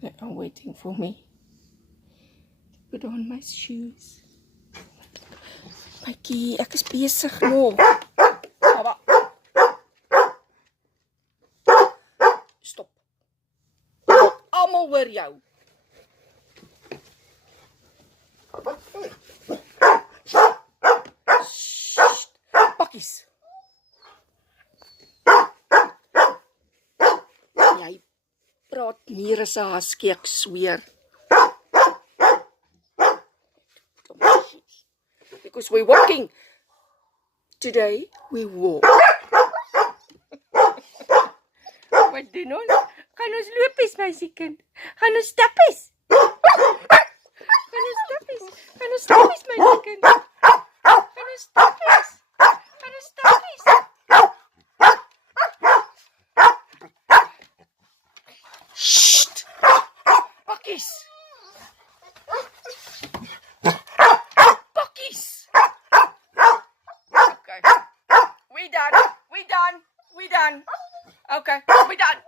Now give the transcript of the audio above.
They are waiting for me. Put on my shoes. Mykie, ek is besig nog. Baba. Stop. Almal hoor jou. Sst. Pakkies. Jy praat meer as 'n husky, ek sweer. Because we're walking. Today we walk. Wat doen ons? Gaan ons lopies, meisiekind? Gaan ons stappies? Gaan ons stappies? Gaan ons stappies, meisiekind? Gaan ons stappies? Gaan ons stappies? Sst! Pakkies! Pakkies! Okay. We done. We done. We done. Okay, we done.